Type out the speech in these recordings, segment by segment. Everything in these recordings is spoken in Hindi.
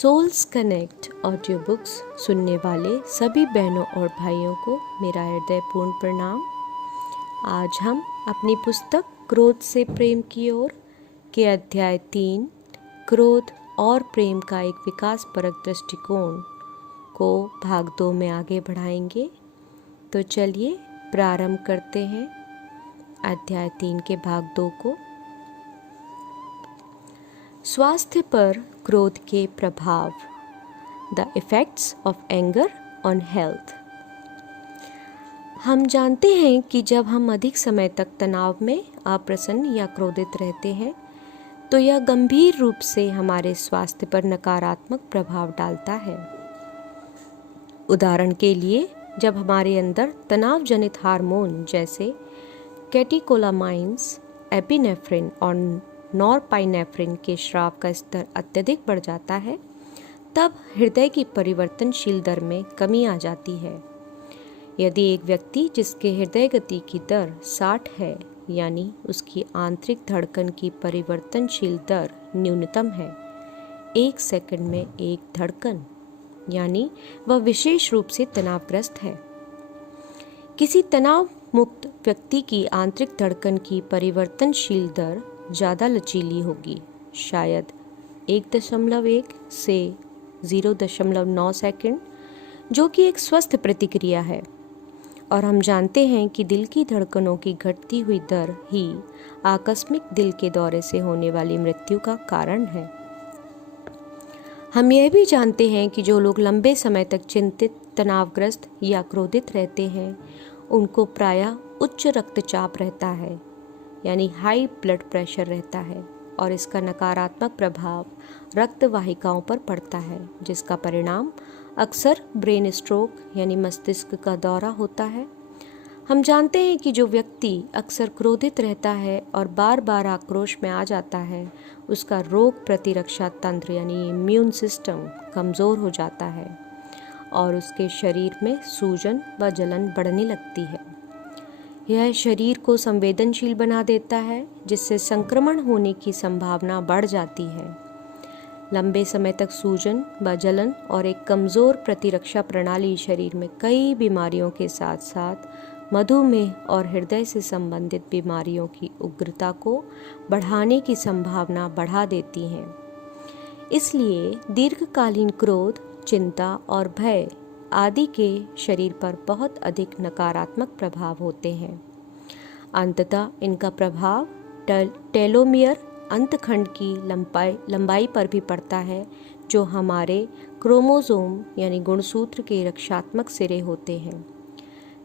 सोल्स कनेक्ट ऑडियो बुक्स सुनने वाले सभी बहनों और भाइयों को मेरा हृदयपूर्ण प्रणाम। आज हम अपनी पुस्तक क्रोध से प्रेम की ओर के अध्याय 3 क्रोध और प्रेम का एक विकासपरक दृष्टिकोण को भाग 2 में आगे बढ़ाएंगे। तो चलिए प्रारंभ करते हैं अध्याय 3 के भाग 2 को। स्वास्थ्य पर क्रोध के प्रभाव, the effects of anger on health. हम जानते हैं कि जब हम अधिक समय तक तनाव में अप्रसन्न या क्रोधित रहते हैं तो यह गंभीर रूप से हमारे स्वास्थ्य पर नकारात्मक प्रभाव डालता है। उदाहरण के लिए, जब हमारे अंदर तनाव जनित हार्मोन जैसे कैटेकोलामाइन्स, एपिनेफ्रिन और नॉरपाइनेफ्रिन के स्राव का स्तर अत्यधिक बढ़ जाता है, तब हृदय की परिवर्तनशील दर में कमी आ जाती है। यदि एक व्यक्ति जिसके हृदय गति की दर 60 है, यानी उसकी आंतरिक धड़कन की परिवर्तनशील दर न्यूनतम है 1 सेकंड में 1 धड़कन, यानी वह विशेष रूप से तनावग्रस्त है। किसी तनाव मुक्त व्यक्ति की आंतरिक धड़कन की परिवर्तनशील दर ज़्यादा लचीली होगी, शायद 1.1 से 0.9 सेकंड, जो कि एक स्वस्थ प्रतिक्रिया है। और हम जानते हैं कि दिल की धड़कनों की घटती हुई दर ही आकस्मिक दिल के दौरे से होने वाली मृत्यु का कारण है। हम यह भी जानते हैं कि जो लोग लंबे समय तक चिंतित, तनावग्रस्त या क्रोधित रहते हैं, उनको प्रायः उच्च रक्तचाप रहता है, यानी हाई ब्लड प्रेशर रहता है, और इसका नकारात्मक प्रभाव रक्त वाहिकाओं पर पड़ता है, जिसका परिणाम अक्सर ब्रेन स्ट्रोक यानी मस्तिष्क का दौरा होता है। हम जानते हैं कि जो व्यक्ति अक्सर क्रोधित रहता है और बार बार आक्रोश में आ जाता है, उसका रोग प्रतिरक्षा तंत्र यानी इम्यून सिस्टम कमज़ोर हो जाता है और उसके शरीर में सूजन व जलन बढ़ने लगती है। यह शरीर को संवेदनशील बना देता है, जिससे संक्रमण होने की संभावना बढ़ जाती है। लंबे समय तक सूजन व जलन और एक कमज़ोर प्रतिरक्षा प्रणाली शरीर में कई बीमारियों के साथ साथ मधुमेह और हृदय से संबंधित बीमारियों की उग्रता को बढ़ाने की संभावना बढ़ा देती हैं। इसलिए दीर्घकालीन क्रोध, चिंता और भय आदि के शरीर पर बहुत अधिक नकारात्मक प्रभाव होते हैं। अंततः इनका प्रभाव टेलोमियर अंतखंड की लंबाई पर भी पड़ता है, जो हमारे क्रोमोसोम यानी गुणसूत्र के रक्षात्मक सिरे होते हैं।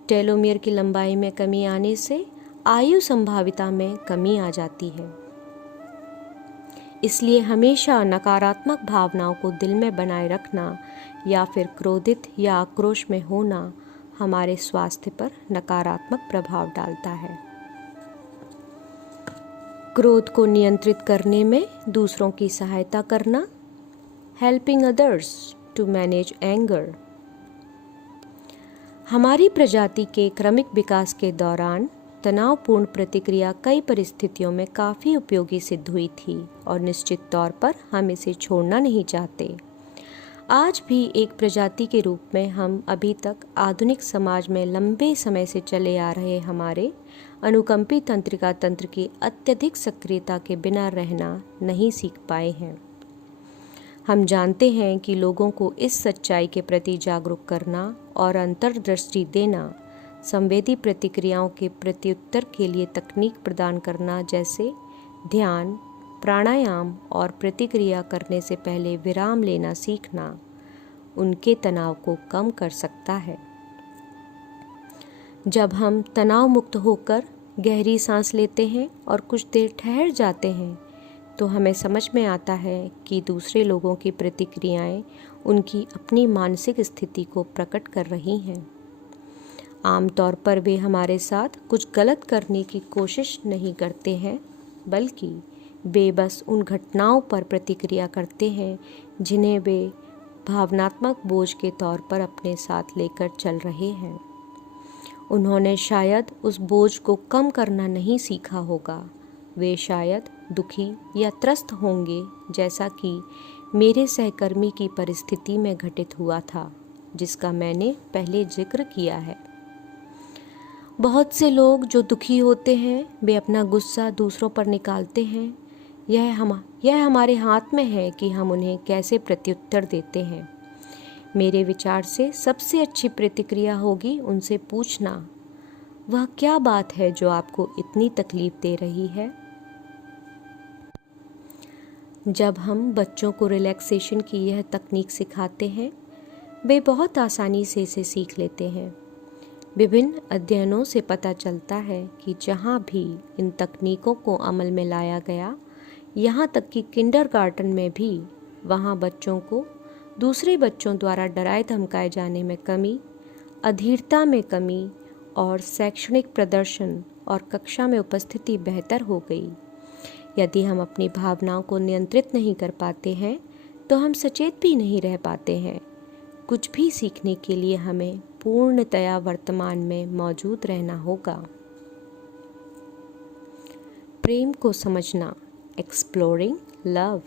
टेलोमियर की लंबाई में कमी आने से आयु संभाविता में कमी आ जाती है। इसलिए हमेशा नकारात्मक भावनाओं को दिल में बनाए रखना या फिर क्रोधित या आक्रोश में होना हमारे स्वास्थ्य पर नकारात्मक प्रभाव डालता है। क्रोध को नियंत्रित करने में दूसरों की सहायता करना, helping others to manage anger. हमारी प्रजाति के क्रमिक विकास के दौरान तनावपूर्ण प्रतिक्रिया कई परिस्थितियों में काफ़ी उपयोगी सिद्ध हुई थी और निश्चित तौर पर हम इसे छोड़ना नहीं चाहते। आज भी एक प्रजाति के रूप में हम अभी तक आधुनिक समाज में लंबे समय से चले आ रहे हमारे अनुकंपी तंत्रिका तंत्र की अत्यधिक सक्रियता के बिना रहना नहीं सीख पाए हैं। हम जानते हैं कि लोगों को इस सच्चाई के प्रति जागरूक करना और अंतर्दृष्टि देना, संवेदी प्रतिक्रियाओं के प्रत्युत्तर के लिए तकनीक प्रदान करना, जैसे ध्यान, प्राणायाम और प्रतिक्रिया करने से पहले विराम लेना सीखना, उनके तनाव को कम कर सकता है। जब हम तनाव मुक्त होकर गहरी सांस लेते हैं और कुछ देर ठहर जाते हैं, तो हमें समझ में आता है कि दूसरे लोगों की प्रतिक्रियाएं उनकी अपनी मानसिक स्थिति को प्रकट कर रही हैं। आमतौर पर वे हमारे साथ कुछ गलत करने की कोशिश नहीं करते हैं, बल्कि वे बस उन घटनाओं पर प्रतिक्रिया करते हैं जिन्हें वे भावनात्मक बोझ के तौर पर अपने साथ लेकर चल रहे हैं। उन्होंने शायद उस बोझ को कम करना नहीं सीखा होगा। वे शायद दुखी या त्रस्त होंगे, जैसा कि मेरे सहकर्मी की परिस्थिति में घटित हुआ था, जिसका मैंने पहले जिक्र किया है। बहुत से लोग जो दुखी होते हैं वे अपना गुस्सा दूसरों पर निकालते हैं। यह हमारे हाथ में है कि हम उन्हें कैसे प्रत्युत्तर देते हैं। मेरे विचार से सबसे अच्छी प्रतिक्रिया होगी उनसे पूछना, वह क्या बात है जो आपको इतनी तकलीफ दे रही है। जब हम बच्चों को रिलैक्सेशन की यह तकनीक सिखाते हैं, वे बहुत आसानी से इसे सीख लेते हैं। विभिन्न अध्ययनों से पता चलता है कि जहाँ भी इन तकनीकों को अमल में लाया गया, यहाँ तक कि किंडरगार्टन में भी, वहाँ बच्चों को दूसरे बच्चों द्वारा डराए धमकाए जाने में कमी, अधीरता में कमी और शैक्षणिक प्रदर्शन और कक्षा में उपस्थिति बेहतर हो गई। यदि हम अपनी भावनाओं को नियंत्रित नहीं कर पाते हैं तो हम सचेत भी नहीं रह पाते हैं। कुछ भी सीखने के लिए हमें पूर्णतया वर्तमान में मौजूद रहना होगा। प्रेम को समझना, एक्सप्लोरिंग लव।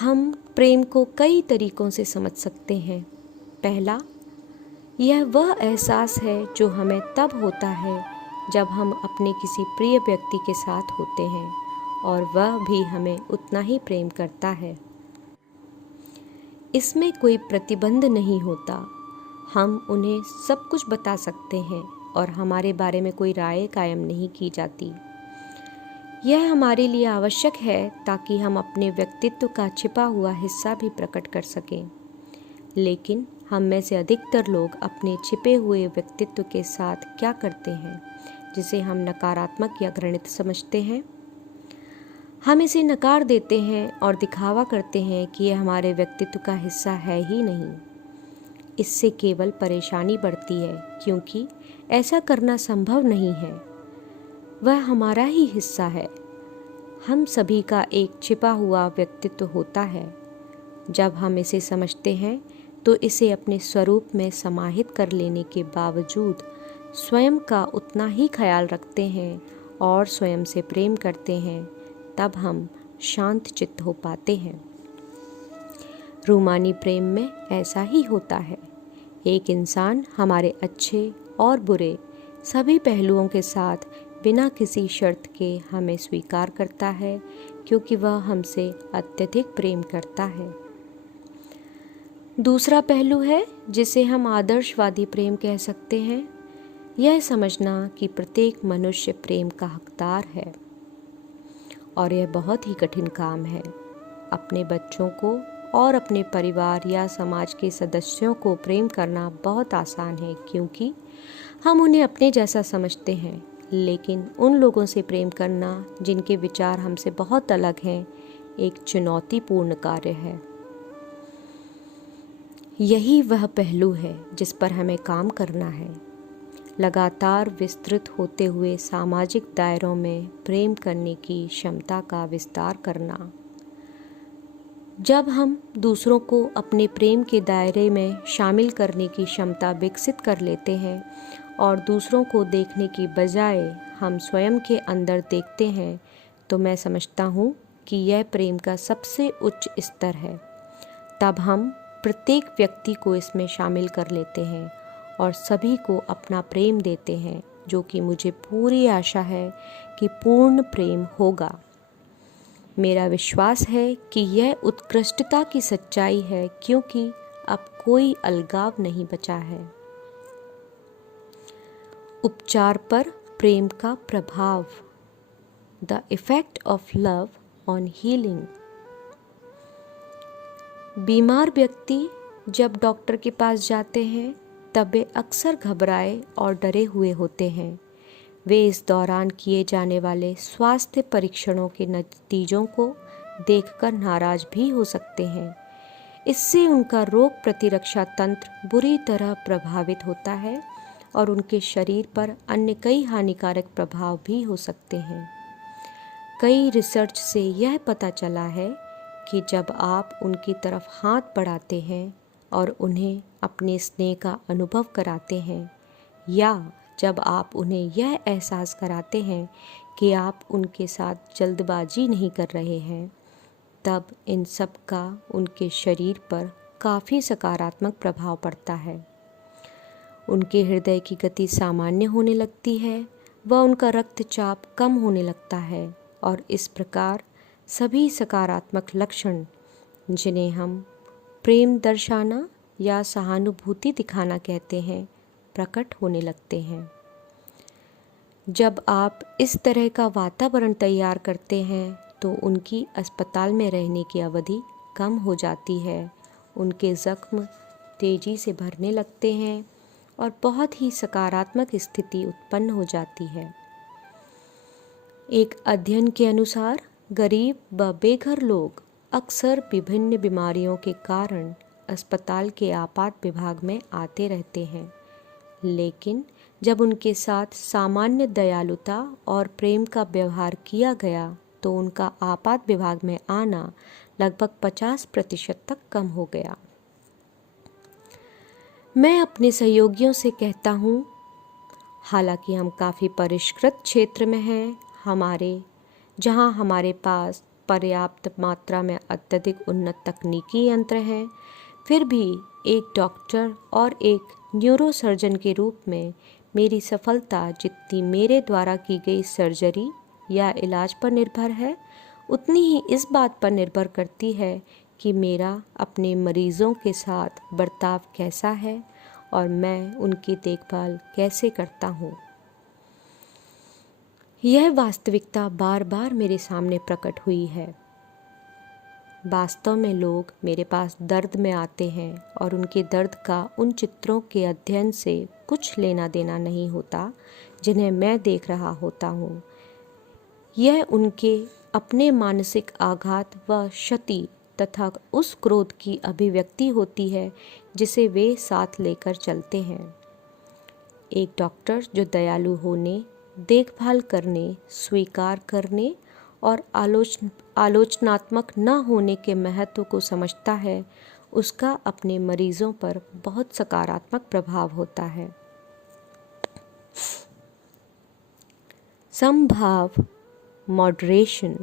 हम प्रेम को कई तरीकों से समझ सकते हैं। पहला, यह वह एहसास है जो हमें तब होता है जब हम अपने किसी प्रिय व्यक्ति के साथ होते हैं और वह भी हमें उतना ही प्रेम करता है। इसमें कोई प्रतिबंध नहीं होता। हम उन्हें सब कुछ बता सकते हैं और हमारे बारे में कोई राय कायम नहीं की जाती। यह हमारे लिए आवश्यक है ताकि हम अपने व्यक्तित्व का छिपा हुआ हिस्सा भी प्रकट कर सकें। लेकिन हम में से अधिकतर लोग अपने छिपे हुए व्यक्तित्व के साथ क्या करते हैं, जिसे हम नकारात्मक या घृणित समझते हैं? हम इसे नकार देते हैं और दिखावा करते हैं कि यह हमारे व्यक्तित्व का हिस्सा है ही नहीं। इससे केवल परेशानी बढ़ती है, क्योंकि ऐसा करना संभव नहीं है। वह हमारा ही हिस्सा है। हम सभी का एक छिपा हुआ व्यक्तित्व होता है। जब हम इसे समझते हैं तो इसे अपने स्वरूप में समाहित कर लेने के बावजूद स्वयं का उतना ही ख्याल रखते हैं और स्वयं से प्रेम करते हैं, तब हम शांत चित्त हो पाते हैं। रूमानी प्रेम में ऐसा ही होता है। एक इंसान हमारे अच्छे और बुरे सभी पहलुओं के साथ बिना किसी शर्त के हमें स्वीकार करता है, क्योंकि वह हमसे अत्यधिक प्रेम करता है। दूसरा पहलू है जिसे हम आदर्शवादी प्रेम कह सकते हैं, यह समझना कि प्रत्येक मनुष्य प्रेम का हकदार है। और यह बहुत ही कठिन काम है। अपने बच्चों को और अपने परिवार या समाज के सदस्यों को प्रेम करना बहुत आसान है, क्योंकि हम उन्हें अपने जैसा समझते हैं। लेकिन उन लोगों से प्रेम करना जिनके विचार हमसे बहुत अलग हैं, एक चुनौतीपूर्ण कार्य है। यही वह पहलू है जिस पर हमें काम करना है। लगातार विस्तृत होते हुए सामाजिक दायरों में प्रेम करने की क्षमता का विस्तार करना। जब हम दूसरों को अपने प्रेम के दायरे में शामिल करने की क्षमता विकसित कर लेते हैं और दूसरों को देखने की बजाय हम स्वयं के अंदर देखते हैं, तो मैं समझता हूँ कि यह प्रेम का सबसे उच्च स्तर है। तब हम प्रत्येक व्यक्ति को इसमें शामिल कर लेते हैं और सभी को अपना प्रेम देते हैं, जो कि मुझे पूरी आशा है कि पूर्ण प्रेम होगा। मेरा विश्वास है कि यह उत्कृष्टता की सच्चाई है, क्योंकि अब कोई अलगाव नहीं बचा है। उपचार पर प्रेम का प्रभाव, the effect of love on healing. बीमार व्यक्ति जब डॉक्टर के पास जाते हैं तब वे अक्सर घबराए और डरे हुए होते हैं। वे इस दौरान किए जाने वाले स्वास्थ्य परीक्षणों के नतीजों को देखकर नाराज भी हो सकते हैं। इससे उनका रोग प्रतिरक्षा तंत्र बुरी तरह प्रभावित होता है और उनके शरीर पर अन्य कई हानिकारक प्रभाव भी हो सकते हैं। कई रिसर्च से यह पता चला है कि जब आप उनकी तरफ हाथ बढ़ाते हैं और उन्हें अपने स्नेह का अनुभव कराते हैं, या जब आप उन्हें यह एहसास कराते हैं कि आप उनके साथ जल्दबाजी नहीं कर रहे हैं, तब इन सब का उनके शरीर पर काफ़ी सकारात्मक प्रभाव पड़ता है। उनके हृदय की गति सामान्य होने लगती है व उनका रक्तचाप कम होने लगता है और इस प्रकार सभी सकारात्मक लक्षण जिन्हें हम प्रेम दर्शाना या सहानुभूति दिखाना कहते हैं प्रकट होने लगते हैं। जब आप इस तरह का वातावरण तैयार करते हैं तो उनकी अस्पताल में रहने की अवधि कम हो जाती है, उनके ज़ख्म तेज़ी से भरने लगते हैं और बहुत ही सकारात्मक स्थिति उत्पन्न हो जाती है। एक अध्ययन के अनुसार गरीब व बेघर लोग अक्सर विभिन्न बीमारियों के कारण अस्पताल के आपात विभाग में आते रहते हैं, लेकिन जब उनके साथ सामान्य दयालुता और प्रेम का व्यवहार किया गया तो उनका आपात विभाग में आना लगभग 50% तक कम हो गया। मैं अपने सहयोगियों से कहता हूँ, हालांकि हम काफ़ी परिष्कृत क्षेत्र में हैं, जहाँ हमारे पास पर्याप्त मात्रा में अत्यधिक उन्नत तकनीकी यंत्र हैं, फिर भी एक डॉक्टर और एक न्यूरोसर्जन के रूप में मेरी सफलता जितनी मेरे द्वारा की गई सर्जरी या इलाज पर निर्भर है, उतनी ही इस बात पर निर्भर करती है कि मेरा अपने मरीज़ों के साथ बर्ताव कैसा है और मैं उनकी देखभाल कैसे करता हूँ। यह वास्तविकता बार बार मेरे सामने प्रकट हुई है। वास्तव में लोग मेरे पास दर्द में आते हैं और उनके दर्द का उन चित्रों के अध्ययन से कुछ लेना देना नहीं होता जिन्हें मैं देख रहा होता हूँ। यह उनके अपने मानसिक आघात व क्षति तथा उस क्रोध की अभिव्यक्ति होती है जिसे वे साथ लेकर चलते हैं। एक डॉक्टर जो दयालु होने, देखभाल करने, स्वीकार करने और आलोचनात्मक न होने के महत्व को समझता है, उसका अपने मरीजों पर बहुत सकारात्मक प्रभाव होता है। समभाव, मॉडरेशन।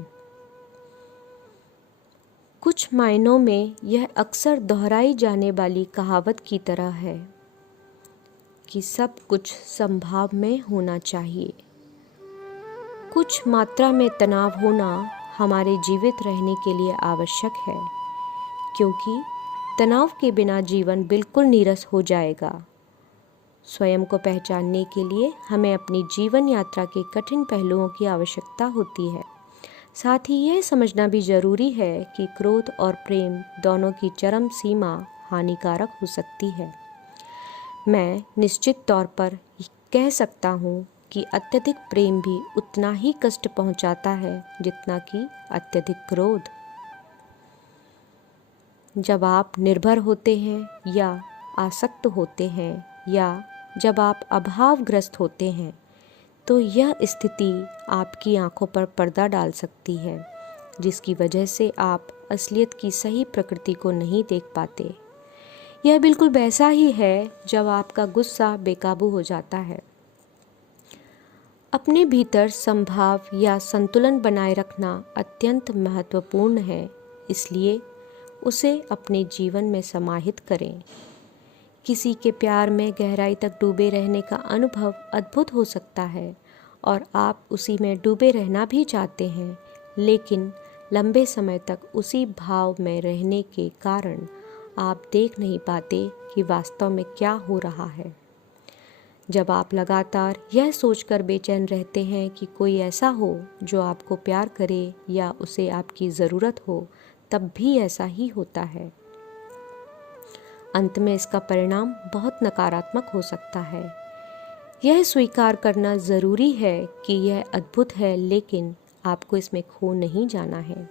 कुछ मायनों में यह अक्सर दोहराई जाने वाली कहावत की तरह है कि सब कुछ समभाव में होना चाहिए। कुछ मात्रा में तनाव होना हमारे जीवित रहने के लिए आवश्यक है, क्योंकि तनाव के बिना जीवन बिल्कुल नीरस हो जाएगा। स्वयं को पहचानने के लिए हमें अपनी जीवन यात्रा के कठिन पहलुओं की आवश्यकता होती है। साथ ही यह समझना भी जरूरी है कि क्रोध और प्रेम दोनों की चरम सीमा हानिकारक हो सकती है। मैं निश्चित तौर पर कह सकता हूँ कि अत्यधिक प्रेम भी उतना ही कष्ट पहुँचाता है जितना कि अत्यधिक क्रोध। जब आप निर्भर होते हैं या आसक्त होते हैं या जब आप अभावग्रस्त होते हैं तो यह स्थिति आपकी आंखों पर पर्दा डाल सकती है, जिसकी वजह से आप असलियत की सही प्रकृति को नहीं देख पाते। यह बिल्कुल वैसा ही है जब आपका गुस्सा बेकाबू हो जाता है। अपने भीतर समभाव या संतुलन बनाए रखना अत्यंत महत्वपूर्ण है, इसलिए उसे अपने जीवन में समाहित करें। किसी के प्यार में गहराई तक डूबे रहने का अनुभव अद्भुत हो सकता है और आप उसी में डूबे रहना भी चाहते हैं, लेकिन लंबे समय तक उसी भाव में रहने के कारण आप देख नहीं पाते कि वास्तव में क्या हो रहा है। जब आप लगातार यह सोचकर बेचैन रहते हैं कि कोई ऐसा हो जो आपको प्यार करे या उसे आपकी ज़रूरत हो, तब भी ऐसा ही होता है। अंत में इसका परिणाम बहुत नकारात्मक हो सकता है। यह स्वीकार करना ज़रूरी है कि यह अद्भुत है, लेकिन आपको इसमें खो नहीं जाना है।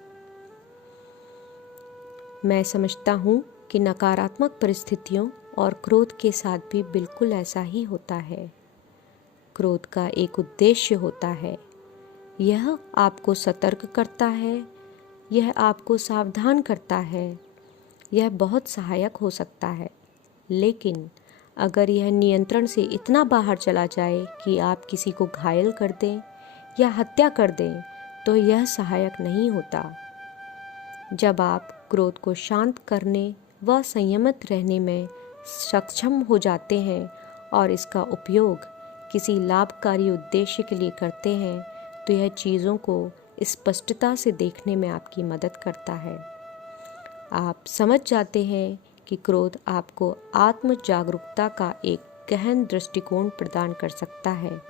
मैं समझता हूँ कि नकारात्मक परिस्थितियों और क्रोध के साथ भी बिल्कुल ऐसा ही होता है। क्रोध का एक उद्देश्य होता है, यह आपको सतर्क करता है, यह आपको सावधान करता है, यह बहुत सहायक हो सकता है। लेकिन अगर यह नियंत्रण से इतना बाहर चला जाए कि आप किसी को घायल कर दें या हत्या कर दें, तो यह सहायक नहीं होता। जब आप क्रोध को शांत करने व संयमित रहने में सक्षम हो जाते हैं और इसका उपयोग किसी लाभकारी उद्देश्य के लिए करते हैं, तो यह चीज़ों को स्पष्टता से देखने में आपकी मदद करता है। आप समझ जाते हैं कि क्रोध आपको आत्म जागरूकता का एक गहन दृष्टिकोण प्रदान कर सकता है,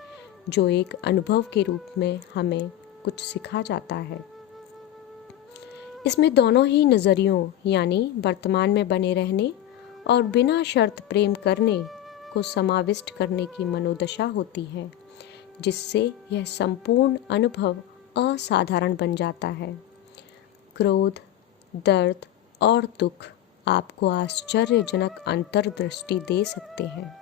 जो एक अनुभव के रूप में हमें कुछ सिखा जाता है। इसमें दोनों ही नज़रियों यानी वर्तमान में बने रहने और बिना शर्त प्रेम करने को समाविष्ट करने की मनोदशा होती है, जिससे यह संपूर्ण अनुभव असाधारण बन जाता है। क्रोध, दर्द और दुख आपको आश्चर्यजनक अंतर्दृष्टि दे सकते हैं।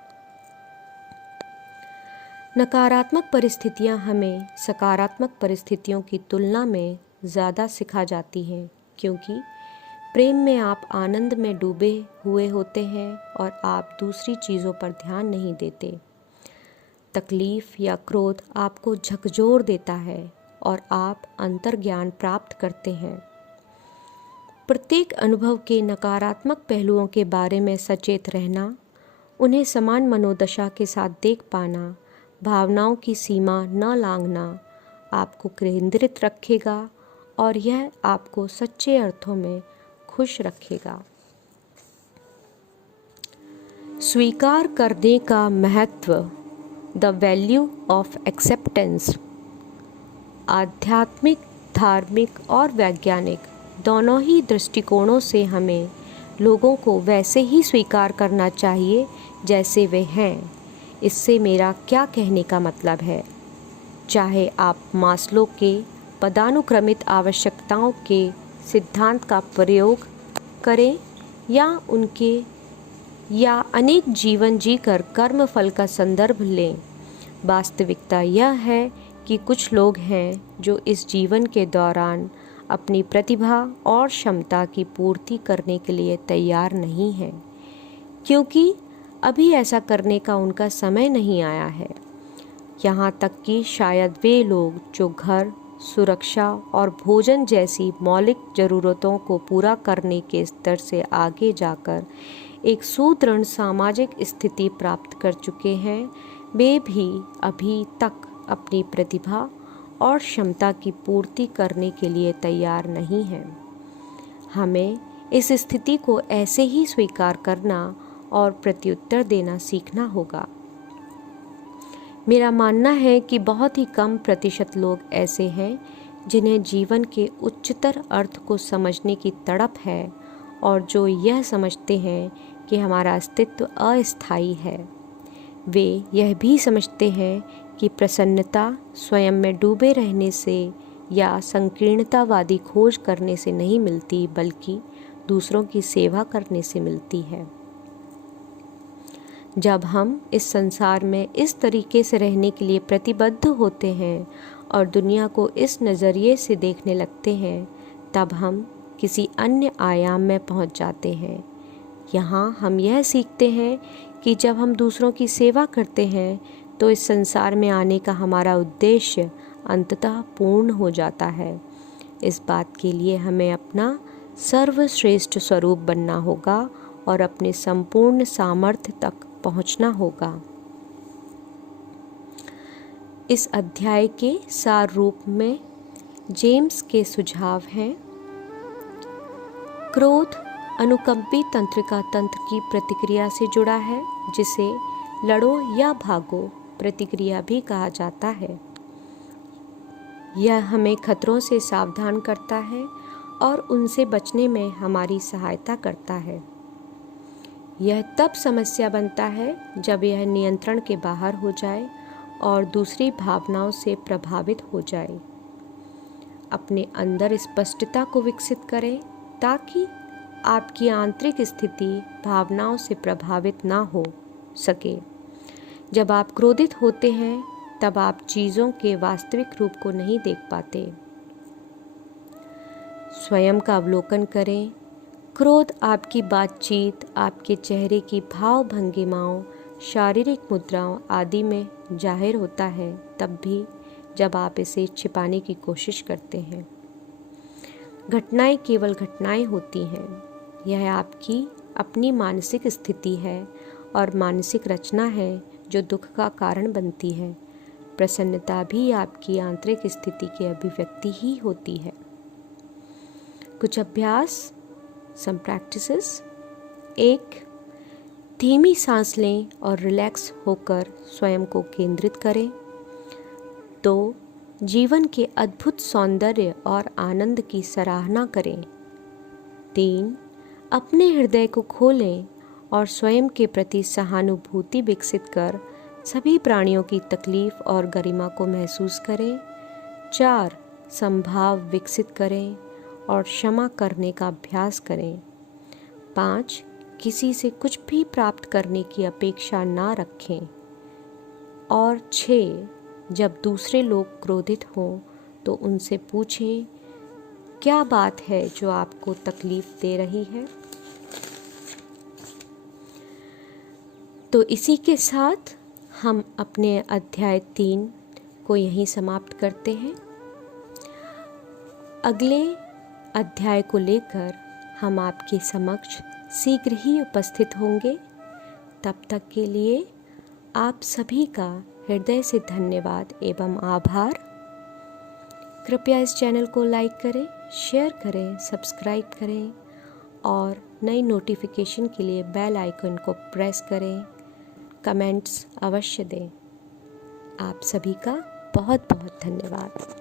नकारात्मक परिस्थितियां हमें सकारात्मक परिस्थितियों की तुलना में ज़्यादा सिखा जाती हैं, क्योंकि प्रेम में आप आनंद में डूबे हुए होते हैं और आप दूसरी चीज़ों पर ध्यान नहीं देते। तकलीफ़ या क्रोध आपको झकझोर देता है और आप अंतर्ज्ञान प्राप्त करते हैं। प्रत्येक अनुभव के नकारात्मक पहलुओं के बारे में सचेत रहना, उन्हें समान मनोदशा के साथ देख पाना, भावनाओं की सीमा न लांघना आपको केंद्रित रखेगा और यह आपको सच्चे अर्थों में खुश रखेगा। स्वीकार करने का महत्व, द वैल्यू ऑफ एक्सेप्टेंस। आध्यात्मिक, धार्मिक और वैज्ञानिक दोनों ही दृष्टिकोणों से हमें लोगों को वैसे ही स्वीकार करना चाहिए जैसे वे हैं। इससे मेरा क्या कहने का मतलब है, चाहे आप मास्लो के पदानुक्रमित आवश्यकताओं के सिद्धांत का प्रयोग करें या अनेक जीवन जीकर कर्म फल का संदर्भ लें, वास्तविकता यह है कि कुछ लोग हैं जो इस जीवन के दौरान अपनी प्रतिभा और क्षमता की पूर्ति करने के लिए तैयार नहीं हैं, क्योंकि अभी ऐसा करने का उनका समय नहीं आया है। यहाँ तक कि शायद वे लोग जो घर, सुरक्षा और भोजन जैसी मौलिक ज़रूरतों को पूरा करने के स्तर से आगे जाकर एक सुदृढ़ सामाजिक स्थिति प्राप्त कर चुके हैं, वे भी अभी तक अपनी प्रतिभा और क्षमता की पूर्ति करने के लिए तैयार नहीं हैं। हमें इस स्थिति को ऐसे ही स्वीकार करना और प्रत्युत्तर देना सीखना होगा। मेरा मानना है कि बहुत ही कम प्रतिशत लोग ऐसे हैं जिन्हें जीवन के उच्चतर अर्थ को समझने की तड़प है और जो यह समझते हैं कि हमारा अस्तित्व अस्थायी है। वे यह भी समझते हैं कि प्रसन्नता स्वयं में डूबे रहने से या संकीर्णतावादी खोज करने से नहीं मिलती, बल्कि दूसरों की सेवा करने से मिलती है। जब हम इस संसार में इस तरीके से रहने के लिए प्रतिबद्ध होते हैं और दुनिया को इस नज़रिए से देखने लगते हैं, तब हम किसी अन्य आयाम में पहुंच जाते हैं। यहाँ हम यह सीखते हैं कि जब हम दूसरों की सेवा करते हैं तो इस संसार में आने का हमारा उद्देश्य अंततः पूर्ण हो जाता है। इस बात के लिए हमें अपना सर्वश्रेष्ठ स्वरूप बनना होगा और अपने संपूर्ण सामर्थ्य तक पहुंचना होगा। इस अध्याय के सार रूप में जेम्स के सुझाव हैं। क्रोध अनुकंपी तंत्रिका तंत्र की प्रतिक्रिया से जुड़ा है, जिसे लड़ो या भागो प्रतिक्रिया भी कहा जाता है। यह हमें खतरों से सावधान करता है और उनसे बचने में हमारी सहायता करता है। यह तब समस्या बनता है जब यह नियंत्रण के बाहर हो जाए और दूसरी भावनाओं से प्रभावित हो जाए। अपने अंदर स्पष्टता को विकसित करें ताकि आपकी आंतरिक स्थिति भावनाओं से प्रभावित ना हो सके। जब आप क्रोधित होते हैं तब आप चीज़ों के वास्तविक रूप को नहीं देख पाते। स्वयं का अवलोकन करें। क्रोध आपकी बातचीत, आपके चेहरे की भाव भंगिमाओं, शारीरिक मुद्राओं आदि में जाहिर होता है, तब भी जब आप इसे छिपाने की कोशिश करते हैं। घटनाएं केवल घटनाएं होती हैं, यह आपकी अपनी मानसिक स्थिति है और मानसिक रचना है जो दुख का कारण बनती है। प्रसन्नता भी आपकी आंतरिक स्थिति की अभिव्यक्ति ही होती है। कुछ अभ्यास, सम प्रैक्टिसेस। 1. धीमी सांस लें और रिलैक्स होकर स्वयं को केंद्रित करें। 2. जीवन के अद्भुत सौंदर्य और आनंद की सराहना करें। 3. अपने हृदय को खोलें और स्वयं के प्रति सहानुभूति विकसित कर सभी प्राणियों की तकलीफ और गरिमा को महसूस करें। 4. संभाव विकसित करें और क्षमा करने का अभ्यास करें। 5. किसी से कुछ भी प्राप्त करने की अपेक्षा ना रखें। और 6. जब दूसरे लोग क्रोधित हों तो उनसे पूछें, क्या बात है जो आपको तकलीफ दे रही है। तो इसी के साथ हम अपने अध्याय 3 को यहीं समाप्त करते हैं। अगले अध्याय को लेकर हम आपके समक्ष शीघ्र ही उपस्थित होंगे। तब तक के लिए आप सभी का हृदय से धन्यवाद एवं आभार। कृपया इस चैनल को लाइक करें, शेयर करें, सब्सक्राइब करें और नई नोटिफिकेशन के लिए बेल आइकन को प्रेस करें। कमेंट्स अवश्य दें। आप सभी का बहुत बहुत धन्यवाद।